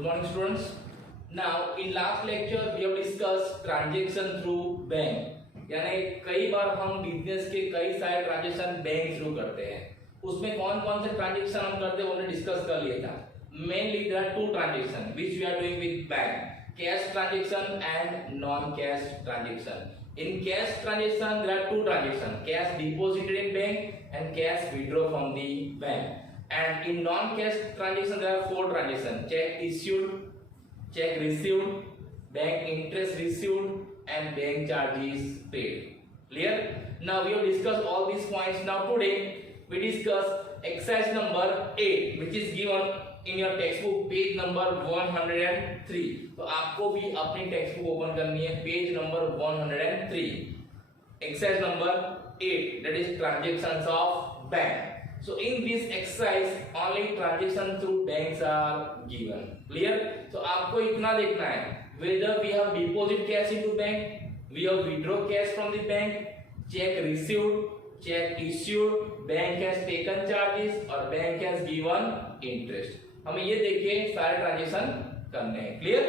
Good morning, students. Now, in last lecture, we have discussed transaction through bank. यानी कई बार हम business के कई सारे ट्रांजेक्शन बैंक थ्रू करते हैं. उसमें कौन कौन से ट्रांजेक्शन हम करते हैं वो हमने डिस्कस कर लिया था. Mainly there are two transactions which we are doing with bank: cash transaction and non-cash transaction. In cash transaction, there are two transactions: cash deposited in bank and cash withdraw from the bank. And in non-cash transaction, there are four transactions: check issued, check received, bank interest received, and bank charges paid. Clear? Now we have discussed all these points. Now today we discuss exercise number 8, which is given in your textbook, page number 103. तो आपको भी अपनी text book open करनी है, page number 103. Exercise number 8, that is transactions of bank. So in this exercise only transaction through banks are given. Clear? So आपको इतना देखना है, whether we have deposit cash into bank, we have withdraw cash from the bank, check received, check issued, bank has taken charges और bank has given interest. हमें ये देखिए सारे transaction करने हैं. Clear?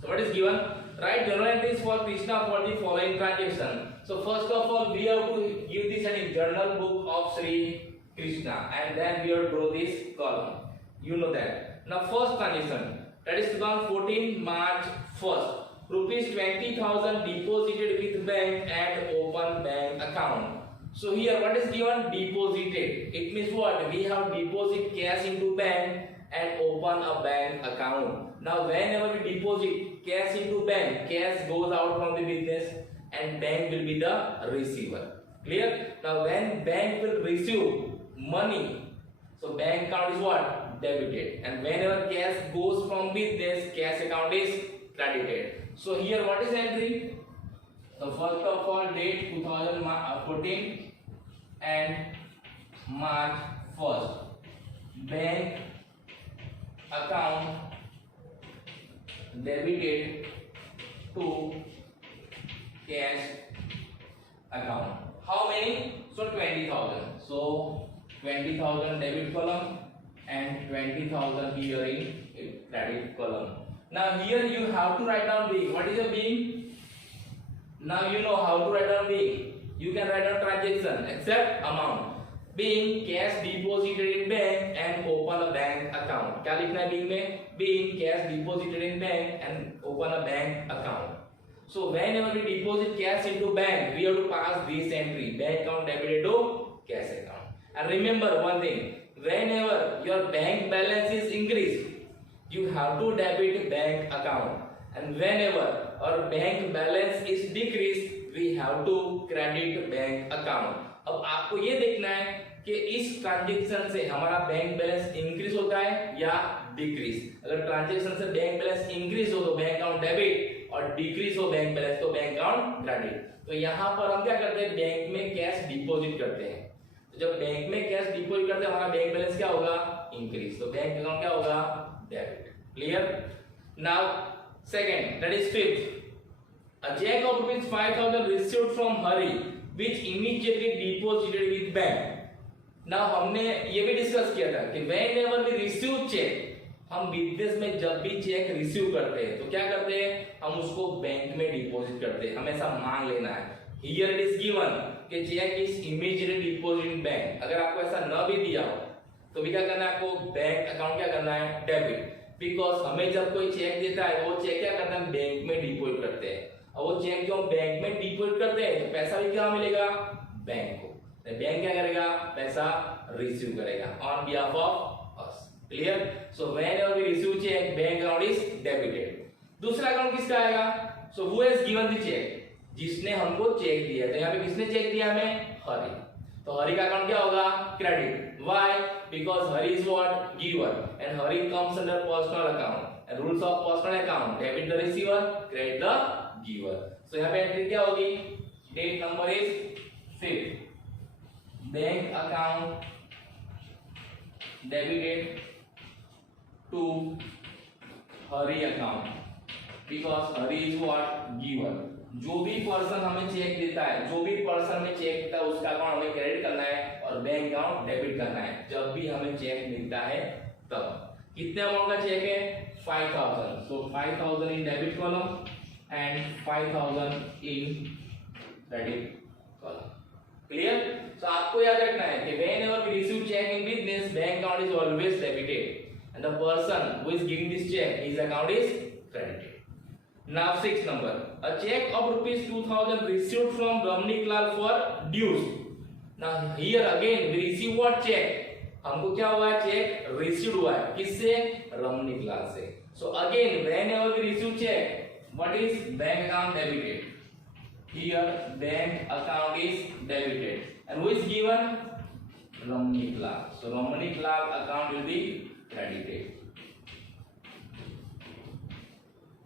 So what is given? Write journal entries for Krishna for the following transaction. So first of all we have to give this in journal book of Sri Krishna, and then we have to draw this column. You know that. Now first transaction, that is 2014 March 1st. Rupees 20,000 deposited with bank and open bank account. So here what is given? Deposited. It means what? We have deposit cash into bank and open a bank account. Now whenever we deposit cash into bank, cash goes out from the business and bank will be the receiver. Clear? Now when bank will receive money, so bank account is what? Debited. And whenever cash goes from business, cash account is credited. So here what is entry? So first of all date 2014 and March 1st. Bank account debited to cash account. How many? So 20,000. So 20,000 debit column and 20,000 here in credit column. Now here you have to write down being. What is a being? Now you know how to write down being. You can write down transaction except amount. Being cash deposited in bank and open a bank account. क्या लिखना है being में? Being cash deposited in bank and open a bank account. So whenever we deposit cash into bank, we have to pass this entry: bank account debited to cash account. And remember one thing: whenever your bank balance is increased, you have to debit bank account, and whenever our bank balance is decreased, we have to credit bank account. अब आपको ये देखना है कि इस transaction से हमारा bank balance increase होता है या डिक्रीज. अगर ट्रांजैक्शन से बैंक बैलेंस इंक्रीज हो तो बैंक अकाउंट डेबिट, और डिक्रीज हो बैंक बैलेंस तो बैंक अकाउंट क्रेडिट. तो यहाँ पर हम क्या करते हैं? बैंक में कैश डिपॉजिट करते हैं. तो जब बैंक में कैश डिपॉजिट करते हैं हमारा बैंक बैलेंस क्या होगा? इंक्रीज. तो बैंक अकाउंट क्या होगा? Debit. Clear? Now second, that is fifth. A check of rupees 5,000 received from Hari, which immediately deposited with bank. Now हमने ये भी डिस्कस किया था कि whenever we receive check, हम बिजनेस में जब भी चेक रिसीव करते हैं तो क्या करते हैं? हम उसको बैंक में डिपॉजिट करते हैं. हमेशा मान लेना है. Here it is given कि check is immediately deposited in bank. अगर आपको ऐसा न भी दिया हो तो भी क्या करना है आपको? बैंक अकाउंट क्या करना है? डेबिट. बिकॉज हमें जब कोई चेक देता है वो चेक क्या करता है? बैंक में डिपॉजिट करते हैं. और वो चेक जो हम बैंक में डिपॉजिट करते हैं तो पैसा भी क्या मिलेगा? बैंक को. बैंक क्या करेगा? पैसा रिसीव करेगा on behalf of us. Clear? So whenever we receive cheque, bank account is debited. दूसरा अकाउंट किसका आएगा? So who has given the cheque? जिसने हमको चेक दिया. तो यहाँ पे किसने चेक दिया हमें? हरि. तो हरि का अकाउंट क्या होगा? Credit. Why? Because Hari is what? Giver, and Hari comes under personal account. And rules of personal account: debit the receiver, credit the giver. So यहाँ पे एंट्री क्या होगी? Date number is 5th. Bank account debited to Hari account, because Hari is what? Giver. जो भी person हमें check देता है, जो भी पर्सन हमें चेक देता है उसका अकाउंट हमें क्रेडिट करना है और बैंक अकाउंट डेबिट करना है जब भी हमें चेक मिलता है तब. कितने अमाउंट का चेक है? 5000, so 5000 in debit column and 5000 in credit column. Clear? So आपको याद रखना है कि whenever we receive check in business, bank account is always debited and the person who is giving this check, his account is credited. Now 6 number, a check of rupees 2000 received from Ramniklal for dues. Now here again we receive what check? हमको क्या हुआ है? Check received हुआ है किससे? रमनिकलाल से. So again whenever we receive check, what is bank account debited? Here bank account is debited and who is given? Ramniklal. So Ramniklal account will be credited.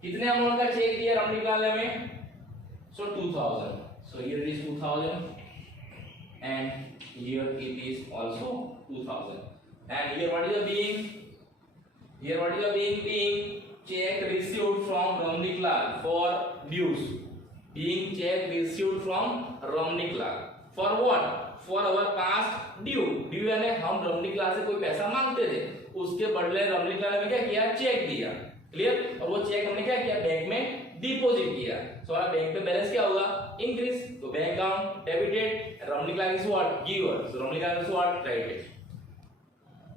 कितने amount का चेक दिया रमनिकलाल ने हमें? So 2000. So here it is 2000 and here it is also 2000. And here what is the being? Here what is the being? Being check received from Ramniklal for dues. Being check received from Ramniklal for what? For our past due. Due यानी हम रमनिकलाल से कोई पैसा मांगते थे, उसके बदले रमनिकलाल ने क्या किया? चेक दिया. क्लियर? और वो चेक हमने क्या किया? बैंक में डिपॉजिट किया. सो हमारा बैंक पे बैलेंस क्या होगा? इंक्रीज. तो bank account debited, Ramniklal is what? Giver. So Ramniklal is what? Credited.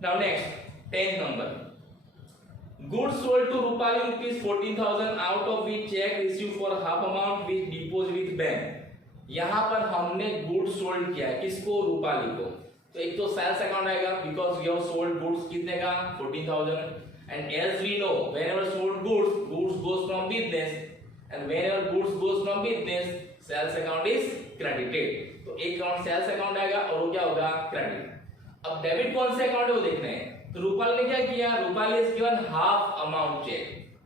Now next 10th number, goods sold to Rupali rupees 14,000 out of which check received for half amount with deposit with bank. यहाँ पर हमने goods sold किया है किसको? रूपाली को. तो एक तो सेल्स अकाउंट आएगा because we have sold goods कितने का? 14,000. And as we know whenever sold goods, goods goes from business and whenever goods goes from business, sales account is credited. तो एक अकाउंट सेल्स अकाउंट आएगा और वो क्या होगा? क्रेडिट. अब डेबिट कौन से अकाउंट है वो देखना है. तो रूपाली ने क्या किया? Rupali is given half amount cheque,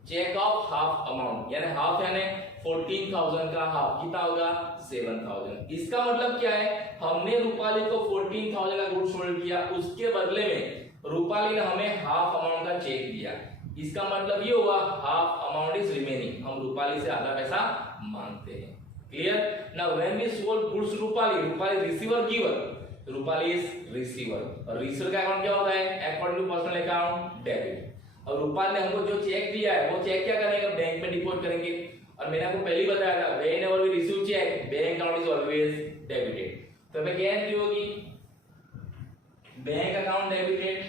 cheque of half amount, यानी हाफ यानी 14,000 का हाफ कितना होगा? 7,000. इसका मतलब क्या है? हमने रूपाली को 14,000 का गुड्स सोल्ड किया, उसके बदले में रूपाली ने हमें हाफ अमाउंट का चेक दिया. इसका मतलब ये हुआ हाफ अमाउंट इज रिमेनिंग. हम रूपाली से आधा पैसा मांगते हैं. Clear? Now when we sold goods Rupali, Rupali receiver giver, Rupali is receiver. और रिसीवर का अकाउंट क्या होता है? According to personal account debit. और रूपाली ने हमको जो चेक दिया है वो चेक क्या करेंगे? बैंक में डिपॉजिट करेंगे. और मैंने आपको पहले बताया था whenever we receive cheque, bank account is always debited. तो हमें क्या एंट्री होगी? Bank account debited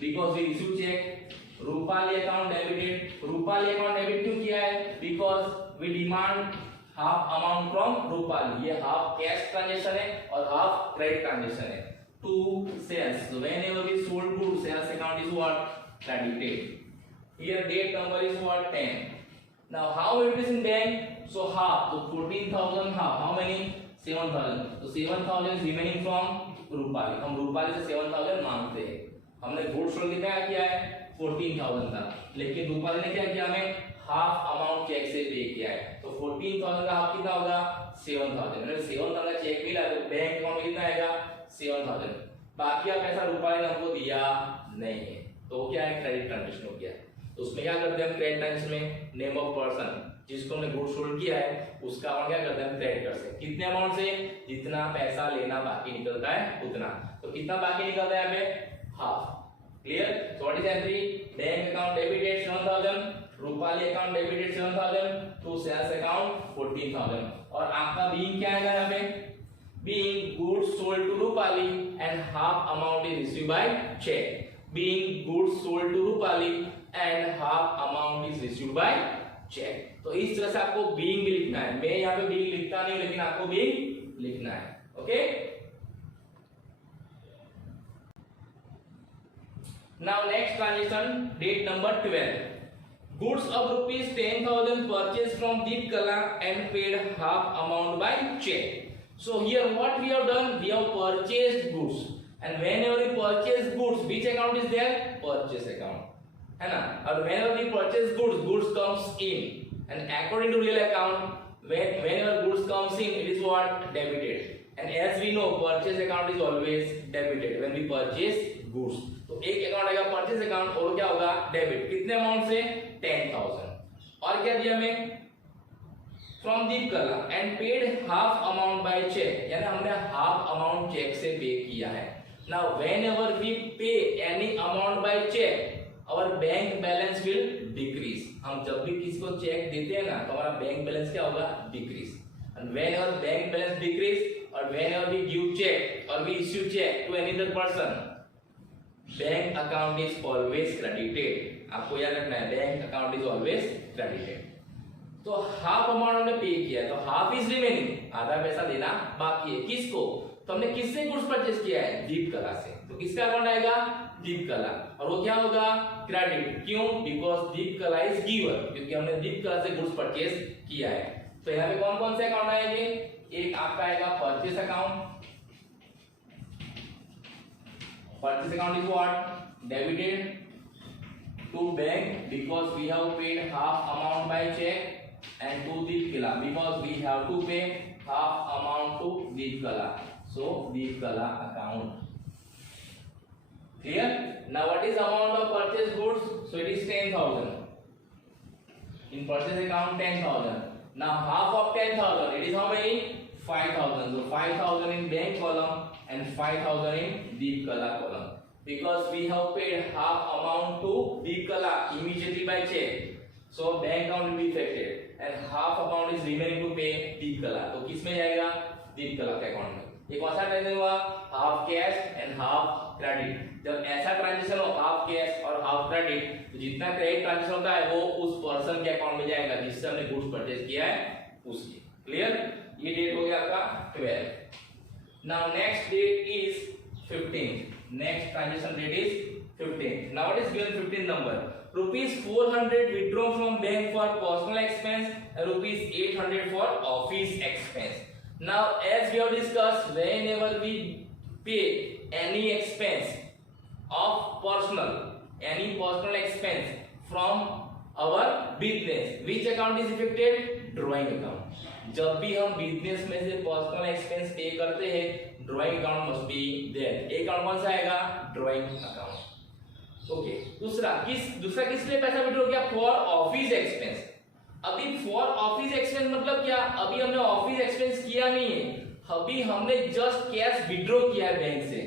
because we receive cheque. Rupali account debited. Rupali account debit क्यों किया है? Because we demand half amount from Rupali. ये हाफ कैश ट्रांजैक्शन है और हाफ क्रेडिट ट्रांजैक्शन है. To sales, so whenever we sold goods, sales account is what? Credited. Here date number is what? 10. Now how it is in bank? So half, so 14,000 half. How many? 7,000. So 7,000 is remaining from Rupali. हम रूपाली से 7,000 मांगते हैं. हमने goods sold कितना किया है? 14,000 था, लेकिन रूपाली ने क्या किया? हमें हाफ अमाउंट चेक से पे किया है. तो 14,000 का हाफ कितना होगा? 7,000. मैंने 7,000 का चेक मिला तो बैंक अकाउंट में कितना आएगा? 7,000. बाकी का पैसा रूपाली ने हमको दिया नहीं है, तो क्या है? क्रेडिट ट्रांजैक्शन हो गया. तो उसमें क्या करते हैं हम? क्रेडिट ट्रांजैक्शन में नेम ऑफ पर्सन जिसको हमने गुड्स सोल्ड किया है उसका अमाउंट क्या करते हैं? हम क्रेडिट करते हैं. कितने अमाउंट से? जितना पैसा लेना बाकी निकलता है उतना. तो कितना बाकी निकलता है यहाँ पे? Half. Clear? So what is entry? Bank account debited 7,000, Rupali account debited 7,000, to sales account 14,000. और आपका बीइंग क्या आएगा यहाँ पे? Being goods sold to Rupali and half amount is received by check. Being goods sold to Rupali and half amount is received by check. तो इस तरह से आपको being भी लिखना है. मैं यहाँ पे being लिखता नहीं, लेकिन आपको being लिखना है. Okay? Now next transaction, date number 12. Goods of rupees 10,000 purchased from Deep Kala and paid half amount by check. So here what we have done? We have purchased goods, and whenever we purchase goods, which account is there? Purchase account, है ना? और whenever we purchase goods, goods comes in, and according to real account, whenever goods comes in, it is what? Debited. And as we know, purchase account is always debited when we purchase goods. तो एक account आएगा purchase account और क्या होगा? Debit. कितने amount से? 10,000. और क्या दिया हमें? From Deep Kala and paid half amount by cheque, यानी हमने हाफ अमाउंट चेक से पे किया है. Now whenever we pay any amount by check, our bank balance will decrease. हम जब भी किसी को चेक देते हैं ना तो हमारा बैंक बैलेंस क्या होगा? Decrease. And whenever bank balance decrease or whenever we give check or we issue check to any other person, bank account is always credited. आपको याद रखना है, bank account is always credited. तो half amount हमने पे किया है तो हाफ इज रिमेनिंग, आधा पैसा देना बाकी है. किसको? तो हमने किससे गुड्स परचेज किया है? दीप कला से. तो किसका अकाउंट आएगा? दीप कला. और वो क्या होगा? क्रेडिट. क्यों? बिकॉज दीप कला इज गिवर, क्योंकि हमने दीप कला से गुड्स परचेज किया है. तो यहाँ पे कौन कौन से अकाउंट आएंगे? एक आपका आएगा purchase account. Purchase account is what? Debited to bank because we have paid half amount by check, and to Deep Kala because we have to pay half amount to Deep Kala. So Deep Kala account. Clear? Now what is amount of purchase goods? So it is 10,000. In purchase account 10,000. Now half of 10,000 it is how many? 5,000. So 5,000 in bank column and 5,000 in Deep Kala column. Because we have paid half amount to Deep Kala immediately by check, so bank account will be affected, and half amount is remaining to pay Deep Kala. तो किस में जाएगा? Deep Kala के account में. ये कौन सा transaction हुआ? Half cash and half credit. जब ऐसा ट्रांजेक्शन हो हाफ कैश और हाफ क्रेडिट, तो जितना क्रेडिट ट्रांजेक्शन होता है वो उस पर्सन के अकाउंट में जाएगा जिससे हमने गुड्स परचेज किया है उसकी. क्लियर? ये डेट हो गया आपका 12. Now next date is 15th. Next transaction date is 15th. Now what is given 15th number? Rupees 400 withdrawn from bank for personal expense and rupees 800 for office expense. Now as we have discussed, whenever we pay any expense of any personal expense from our business, which account is affected? Drawing account. जब भी हम business में से personal expense पे करते हैं, drawing account must be there. एक अकाउंट कौन सा आएगा? Drawing account. ओके. दूसरा किस लिए पैसा विड्रॉ किया? For office expense. अभी फॉर ऑफिस एक्सपेंस मतलब क्या? अभी हमने ऑफिस एक्सपेंस किया नहीं है, अभी हमने जस्ट कैश विड्रॉ किया है बैंक से.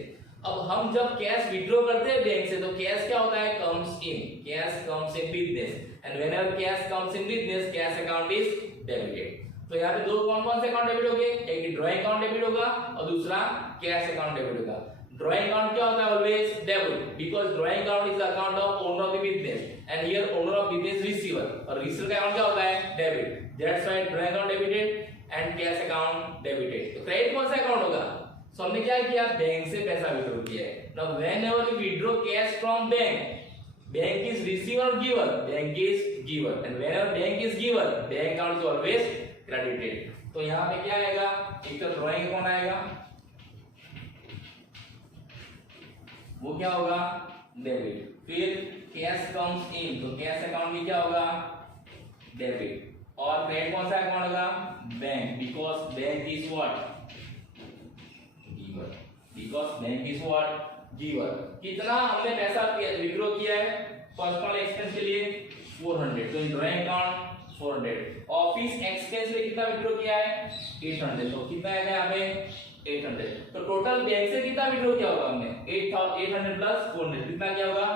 अब हम जब कैश विड्रॉ करते हैं बैंक से तो कैश क्या होता है? Comes in. Cash comes in business, and whenever cash comes in business, cash account is debited. तो यहाँ पे दो कौन से अकाउंट डेबिट होंगे? एक ड्राइंग अकाउंट डेबिट होगा और दूसरा कैश अकाउंट डेबिट होगा. ड्राइंग अकाउंट क्या होता है? Always debit, because drawing account is the account of owner of the business, and here owner of business receiver, और रिसीवर का अकाउंट क्या होता है? Debit. That's why drawing account debited and cash account debited. तो credit कौन सा account होगा? सो हमने क्या किया? बैंक से पैसा विड्रॉ किया है. Now whenever we withdraw cash from bank, bank is receiver और giver. Bank is giver, and whenever bank is giver, bank account is always credited. तो यहाँ पे क्या आएगा? एक तो ड्राइंग अकाउंट आएगा, वो क्या होगा? डेबिट. फिर कैश कम्स इन, तो कैश अकाउंट भी क्या होगा? डेबिट. और क्रेडिट कौन सा अकाउंट होगा? Bank, because bank is what? Giver. Because bank is what? Giver. कितना हमने पैसा विड्रॉ किया है पर्सनल एक्सपेंस के लिए? 400. तो ड्राइंग अकाउंट 400. ऑफिस एक्सपेंस में कितना विड्रॉ किया है? 800. तो कितना आएगा यहाँ पे? 800. तो टोटल बैंक से कितना विड्रॉ किया होगा हमने? 800 प्लस 400 कितना क्या होगा?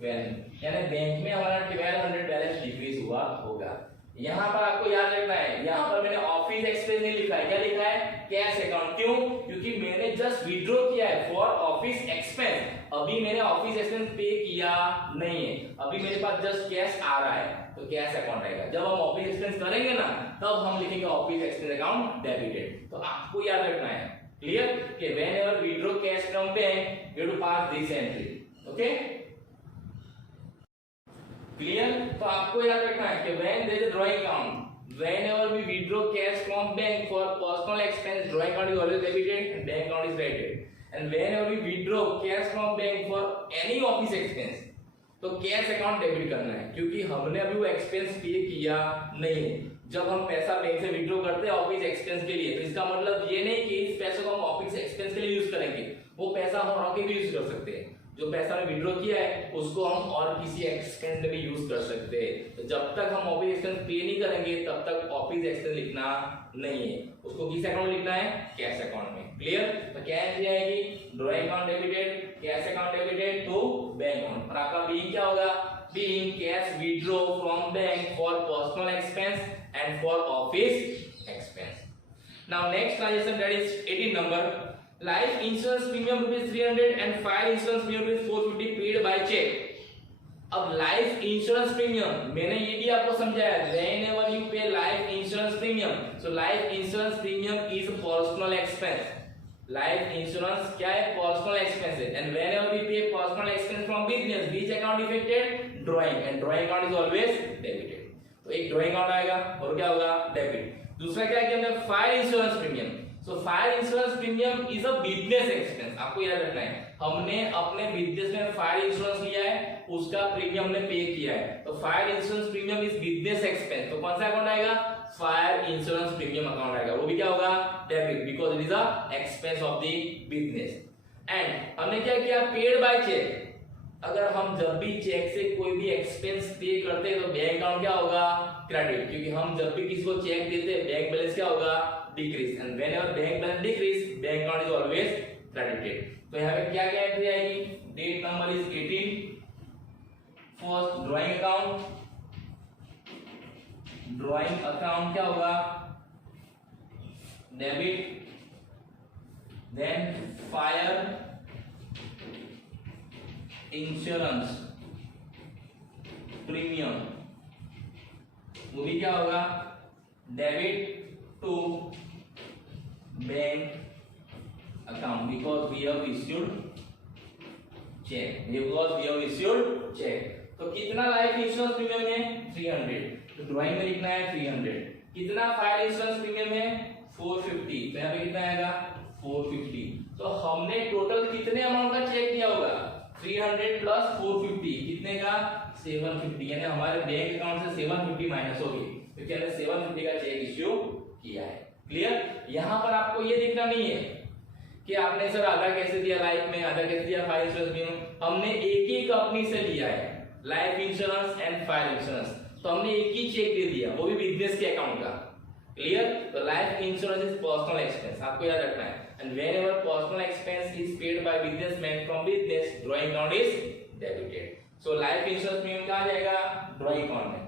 12. यानी बैंक में हमारा 1200 बैलेंस डिक्रीज हुआ होगा. यहाँ पर आपको याद रखना है, यहाँ पर मैंने ऑफिस एक्सपेंस नहीं लिखा है. क्या लिखा है? Cash account. क्यों? क्योंकि मैंने जस्ट विड्रॉ किया है फॉर ऑफिस एक्सपेंस. अभी मैंने ऑफिस एक्सपेंस पे किया नहीं है, अभी मेरे पास जस्ट कैश आ रहा है, तो कैश अकाउंट आएगा. जब हम ऑफिस एक्सपेंस करेंगे ना तब हम लिखेंगे ऑफिस एक्सपेंस अकाउंट डेबिटेड. तो आपको याद रखना है. क्लियर? कि whenever we withdraw cash from bank, you have to pass this entry. Okay? Clear? तो आपको याद रखना है कि when there is drawing account, whenever we withdraw cash from bank for personal expense, drawing account is always debited and bank account is credited. And whenever we withdraw cash from bank for any office expense, तो cash account debit करना है, क्योंकि हमने अभी वो expense पे किया नहीं. जब हम पैसा बैंक से विड्रॉ करते हैं ऑफिस एक्सपेंस के लिए, तो इसका मतलब ये नहीं कि इस पैसे को हम ऑफिस एक्सपेंस के लिए यूज करेंगे. वो पैसा हम और भी यूज कर सकते हैं. जो पैसा हमने विड्रॉ किया है उसको हम और किसी एक्सपेंस में भी यूज कर सकते हैं. तो जब तक हम ऑफिस एक्सपेंस पे नहीं करेंगे तब तक ऑफिस एक्सपेंस लिखना नहीं है, उसको किस अकाउंट में लिखना है? कैश अकाउंट में. क्लियर? तो क्या एंट्री आएगी? Drawing account debited, cash account debited to bank account. और आपका बीइंग क्या होगा? Being cash withdraw from bank for personal expense and for office expense. Now next transaction that is 18 number, life insurance premium ₹300 and fire insurance premium ₹450 paid by cheque. अब life insurance premium मैंने ये भी आपको समझाया, whenever you pay life insurance premium, so life insurance premium is personal expense. Life insurance क्या है? Personal expense है। And whenever we पे personal expense from business, which account affected? Drawing, and drawing account is always debited. तो एक drawing account आएगा और क्या होगा? डेबिट। दूसरा क्या है कि हमने fire insurance premium, so fire insurance premium is a business expense. आपको याद रखना है, हमने अपने बिजनेस में फायर इंश्योरेंस लिया है, उसका प्रीमियम हमने पे किया है, तो fire insurance premium is business expense. तो कौन सा अकाउंट आएगा? फायर इंश्योरेंस प्रीमियम अकाउंट आएगा। वो भी क्या होगा? Debit, because it is a expense of the business. And हमने क्या किया? Paid by cheque. अगर हम जब भी चेक से कोई भी एक्सपेंस पे करते हैं तो बैंक अकाउंट क्या होगा? क्रेडिट, क्योंकि हम जब भी किसी को चेक देते हैं बैंक बैलेंस क्या होगा? Decrease. And whenever bank balance decrease, bank account is always credited. तो यहाँ पे क्या क्या एंट्री आएगी? Date number is 18, first drawing account, drawing account क्या होगा? Debit, then fire insurance premium, वो भी क्या होगा? Debit to bank account because we have issued check, because we have issued check। तो कितना लाइफ इंश्योरेंस प्रीमियम है? 300, तो ड्राइंग में लिखना है 300। कितना फायर इंश्योरेंस प्रीमियम है? 450, तो यहाँ पे कितना आएगा? 450। तो हमने टोटल कितने अमाउंट का चेक दिया होगा? 300 प्लस 450 कितने का? 750, यानी हमारे बैंक अकाउंट से 750 माइनस होगी, क्योंकि हमने 750 का चेक इश्यू किया है। क्लियर? यहाँ पर आपको ये दिखना नहीं है कि आपने सर आधा कैसे दिया लाइफ में, आधा कैसे दिया फायर इंश्योरेंस में। हमने एक ही कंपनी से लिया है, life insurance and fire insurance, तो हमने एक ही चेक दे दिया, वो भी बिजनेस के अकाउंट का। क्लियर? तो life insurance is personal expense, आपको याद रखना है। And whenever personal expense is paid by businessman from business, drawing account is debited. So life insurance premium कहां जाएगा? ड्राइंग अकाउंट में।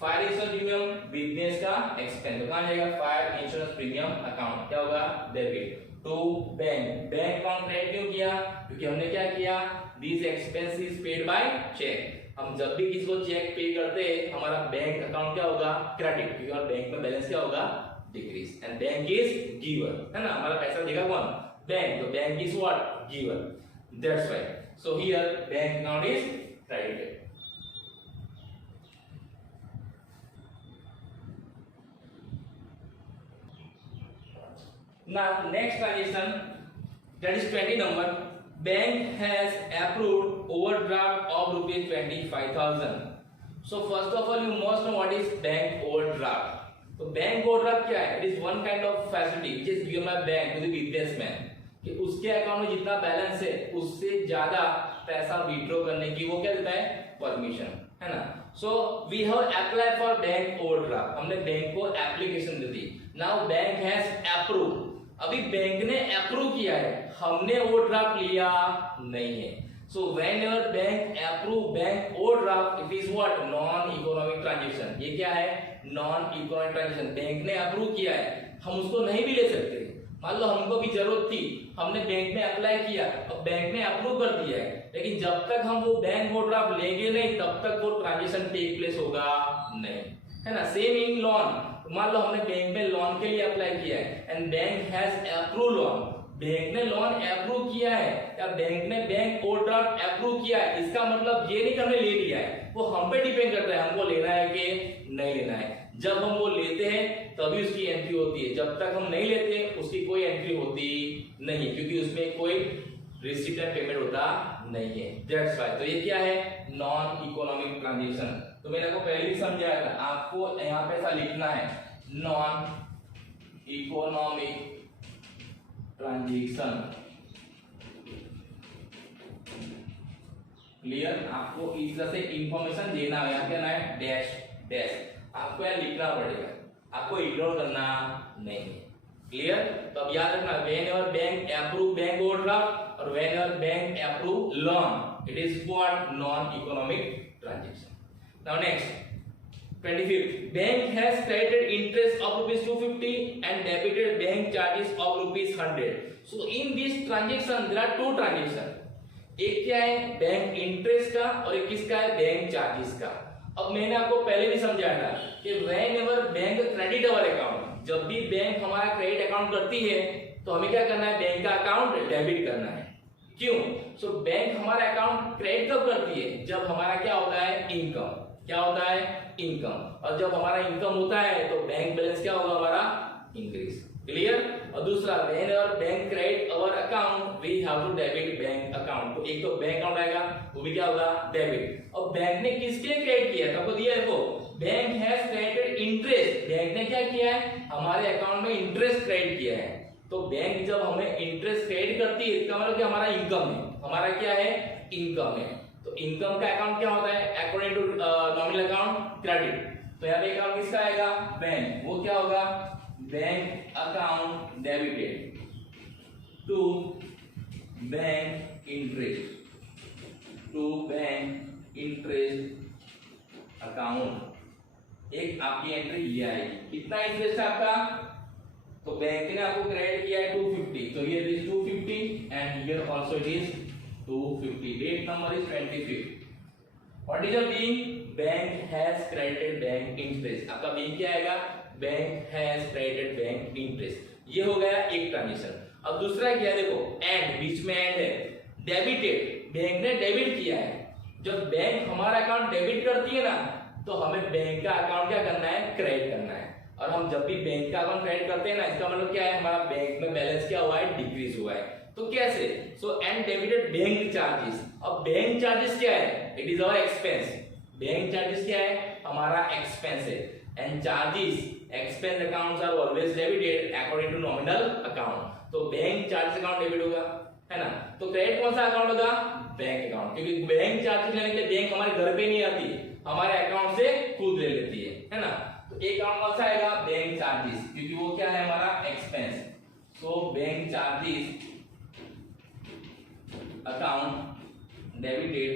फायर इंश्योरेंस प्रीमियम बिजनेस का एक्सपेंस, तो कहां जाएगा? फायर इंश्योरेंस प्रीमियम अकाउंट, क्या होगा? Debit to bank. Bank account credit क्यों किया? क्योंकि हमने क्या किया? This expense is paid by cheque. हम जब भी किसी को चेक पे करते हैं हमारा बैंक अकाउंट क्या होगा? क्रेडिट, क्योंकि हमारा बैंक में बैलेंस क्या होगा? Decrease. And bank is giver, है ना? हमारा पैसा देगा कौन? बैंक, तो bank is what? Giver, that's why. So here bank account is credited. Now next transaction, that is 20 number, bank has approved overdraft of ₹25,000। So first of all you must know what is bank overdraft। तो bank overdraft क्या है? It is one kind of facility which is given by bank to the businessman, कि उसके account में जितना balance है उससे ज्यादा पैसा विड्रॉ करने की वो क्या देता है? परमिशन, है ना? So we have apply for bank overdraft, हमने बैंक को एप्लीकेशन दे दी। नाउ बैंक हैज अप्रूव, अभी बैंक ने अप्रूव किया है, हमने ओवरड्राफ्ट लिया नहीं है। So whenever bank approve bank overdraft, it is what? Non economic transaction. ये क्या है? Non economic transaction. बैंक ने अप्रूव किया है, हम उसको नहीं भी ले सकते। मान लो हमको भी जरूरत थी, हमने बैंक में अप्लाई किया, अब बैंक ने अप्रूव कर दिया है, लेकिन जब तक हम वो बैंक ओवरड्राफ्ट लेंगे नहीं तब तक वो ट्रांजैक्शन टेक प्लेस होगा नहीं, है ना? सेम इन लोन, मान लो हमने बैंक में लोन के लिए अप्लाई किया है and bank has approve loan, bank ने लोन अप्रूव किया है या बैंक ने बैंक ओवरड्राफ्ट अप्रूव किया है, इसका मतलब ये नहीं कि हमने ले लिया है, वो हम पे डिपेंड करता है हमको लेना है कि नहीं लेना है। जब हम वो लेते हैं तभी उसकी एंट्री होती है, जब तक हम नहीं लेते उसकी कोई एंट्री होती नहीं, क्योंकि उसमें कोई रिसीप्ट एंड पेमेंट होता नहीं है। That's why. तो ये क्या है? Non economic transaction. तो मैंने आपको पहले ही समझाया था, आपको यहाँ पे ऐसा लिखना है नॉन इकोनॉमिक ट्रांजैक्शन। क्लियर? आपको इस तरह से इंफॉर्मेशन देना है, यहाँ पे ना है डैश डैश, आपको यहाँ लिखना पड़ेगा, आपको इग्नोर करना नहीं है। क्लियर? तो अब याद रखना, whenever bank approve bank overdraft और whenever bank approve loan, it is what non-economic transaction. Now next 25th, bank has credited interest of rupees 250 and debited bank charges of rupees 100. So in this transaction there are two transactions. एक क्या है bank interest का और एक किसका है bank charges का। अब मैंने आपको पहले भी समझाया था कि whenever bank credit our account, जब भी बैंक हमारा क्रेडिट अकाउंट करती है तो हमें क्या करना है, बैंक का अकाउंट डेबिट करना है। क्यों? सो बैंक हमारा अकाउंट क्रेडिट कब करती है, जब हमारा क्या होता है इनकम, क्या होता है इनकम, और जब हमारा इनकम होता है तो बैंक बैलेंस क्या होगा हमारा इंक्रीज। क्लियर? और दूसरा whenever bank credit our account we have to debit bank account, तो एक तो बैंक अकाउंट आएगा वो भी क्या होगा डेबिट। और बैंक ने किसके लिए क्रेडिट किया है, तो आपको दिया है देखो, bank has credited interest, bank ने क्या किया है हमारे अकाउंट में इंटरेस्ट क्रेडिट किया है। तो बैंक जब हमें इंटरेस्ट क्रेडिट करती है इसका मतलब कि हमारा इनकम है, हमारा क्या है इनकम है। तो इनकम का अकाउंट क्या होता है according to nominal account credit. तो यहाँ पे अकाउंट किसका आएगा बैंक, वो क्या होगा bank account debited to bank interest, to bank interest account. एक आपकी एंट्री ये आएगी, कितना इंटरेस्ट है आपका, तो बैंक ने आपको क्रेडिट किया है 250, तो here is 250 and here also it is 250, date number is 25th। What is your being, bank has credited bank interest, आपका बीइंग क्या आएगा bank has credited bank interest. ये हो गया एक ट्रांजेक्शन। अब दूसरा क्या है देखो, एंड, बीच में एंड है, डेबिटेड, बैंक ने डेबिट किया है। जब बैंक हमारा अकाउंट डेबिट करती है ना तो हमें बैंक का अकाउंट क्या करना है क्रेडिट करना है। और हम जब भी बैंक का अकाउंट क्रेडिट करते हैं ना इसका मतलब क्या है हमारा बैंक में बैलेंस क्या हुआ है डिक्रीज हुआ है। तो कैसे, so and debited bank charges. अब बैंक चार्जेस क्या है, it is our expense, bank charges क्या है हमारा एक्सपेंस है। And charges expense accounts are always debited according to nominal account. तो बैंक चार्जेस अकाउंट डेबिट होगा, है ना। तो क्रेडिट कौन सा अकाउंट होगा बैंक अकाउंट, क्योंकि बैंक चार्जेस लेने के लिए बैंक हमारे घर पे नहीं आती, हमारे अकाउंट से खुद ले लेती है ना। तो एक अकाउंट कौन सा आएगा बैंक चार्जेस, क्योंकि वो क्या है हमारा expense. So bank charges account debited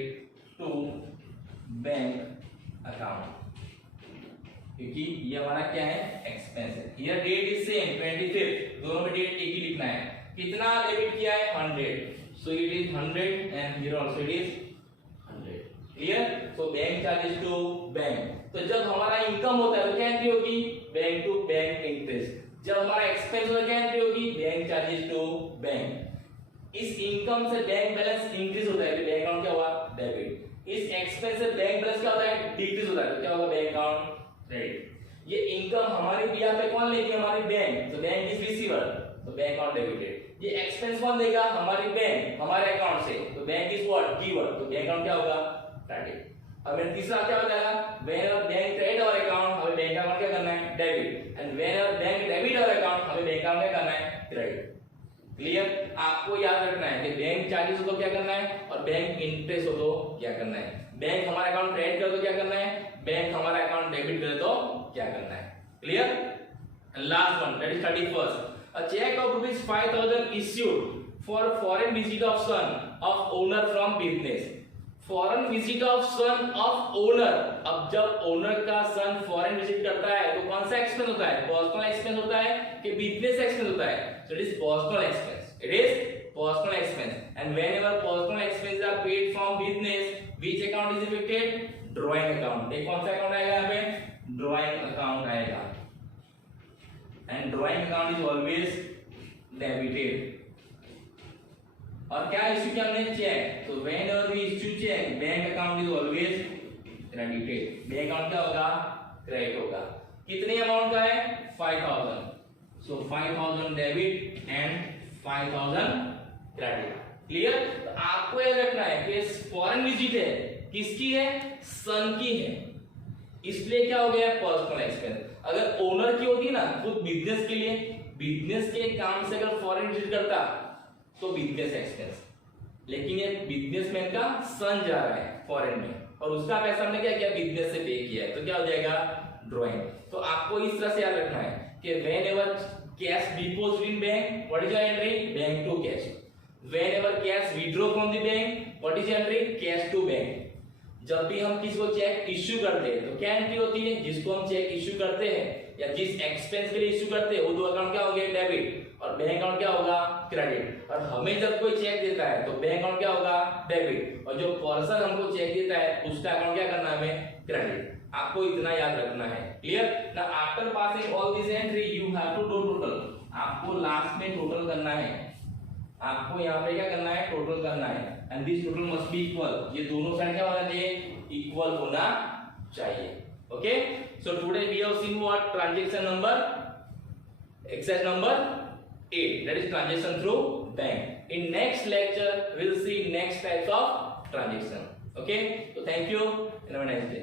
to bank account, क्योंकि ये हमारा क्या है एक्सपेंस है। Here date is same 25th, दोनों में डेट एक ही लिखना है। कितना डेबिट किया है 100, so it is 100 and here also it is 100। Clear? So bank charges to bank. तो जब हमारा इनकम होता है तो क्या एंट्री होगी बैंक टू बैंक इंटरेस्ट। जब हमारा एक्सपेंस होता है क्या एंट्री होगी बैंक चार्जेस टू बैंक। इस इनकम से बैंक बैलेंस इंक्रीज होता है, बैंक अकाउंट क्या हुआ डेबिट। इस एक्सपेंस से बैंक बैलेंस क्या होता है डिक्रीज होता है, तो क्या होगा बैंक अकाउंट क्रेडिट। ये इनकम हमारे बिहाफ पे कौन लेगी हमारी बैंक, तो बैंक इज रिसीवर, तो बैंक अकाउंट डेबिटेड। ये एक्सपेंस कौन देगा हमारी बैंक हमारे अकाउंट से, तो बैंक इज व्हाट गिवर, तो बैंक अकाउंट क्या होगा क्रेडिट। अब मेरा तीसरा क्या हो जाएगा whenever bank credit our account, हमें बैंक अकाउंट क्या करना है debit. And whenever bank debit our account, हमें बैंक अकाउंट क्या करना है क्रेडिट। क्लियर? आपको याद रखना है कि बैंक चार्जेस हो तो क्या करना है और बैंक इंटरेस्ट हो तो क्या करना है। बैंक हमारा अकाउंट क्रेडिट कर तो क्या करना है, बैंक हमारा अकाउंट डेबिट करे तो क्या करना है। Clear? And last one that is 31st, a check of rupees 5000 issued for foreign visit of son of owner from business। Foreign visit of son of owner. अब जब ओनर का सन foreign visit करता है तो कौन सा एक्सपेंस होता है, पर्सनल एक्सपेंस होता है कि बिजनेस एक्सपेंस होता है, so it is personal expense, it is personal expense. And whenever personal expense are paid from business which account is affected drawing account. एक कौन सा अकाउंट आएगा यहाँ पे ड्राइंग अकाउंट आएगा। And drawing account is always debited. और क्या issue किया हमने चेक, तो whenever we issue cheque bank account is always credited, bank account क्या होगा क्रेडिट होगा। कितने अमाउंट का है 5000, सो 5000 डेबिट एंड 5000 क्रेडिट। क्लियर? तो आपको याद रखना है कि फॉरेन विजिट है किसकी है सन की है, इसलिए क्या हो गया पर्सनल एक्सपेंस। अगर ओनर की होती ना खुद बिजनेस के लिए, बिजनेस के काम से अगर फॉरेन विजिट करता तो बिजनेस एक्सपेंस, लेकिन ये बिजनेसमैन का सन जा रहा है फॉरेन में और उसका पैसा हमने क्या किया बिजनेस से पे किया है, तो क्या हो जाएगा ड्राइंग। तो आपको इस तरह से याद रखना है कि whenever cash deposit in bank, what is your entry? Bank to cash. Whenever cash withdraw from the bank, what is your entry? Cash to bank. जब भी हम किसी को चेक इश्यू करते हैं तो क्या एंट्री होती है? जिसको हम चेक इश्यू करते हैं या जिस एक्सपेंस के लिए इश्यू करते हैं वो दो अकाउंट क्या होंगे? डेबिट, और बैंक अकाउंट क्या होगा? क्रेडिट। और हमें जब कोई चेक देता है तो बैंक अकाउंट क्या होगा? डेबिट, और जो पर्सन हमको चेक देता है उसका अकाउंट क्या करना है? हमें क्रेडिट। आपको इतना याद रखना है। Clear? Now after passing all this entry you have to do total. आपको लास्ट में टोटल करना है, आपको यहाँ पे क्या करना है? टोटल करना है, and this total must be equal. ये दोनों साइड क्या होना चाहिए? इक्वल होना चाहिए। Okay, so today we have seen what? Transaction number, exercise number 8, that is transaction through bank. In next lecture we'll see next types of transaction. Okay, so thank you and have a nice day.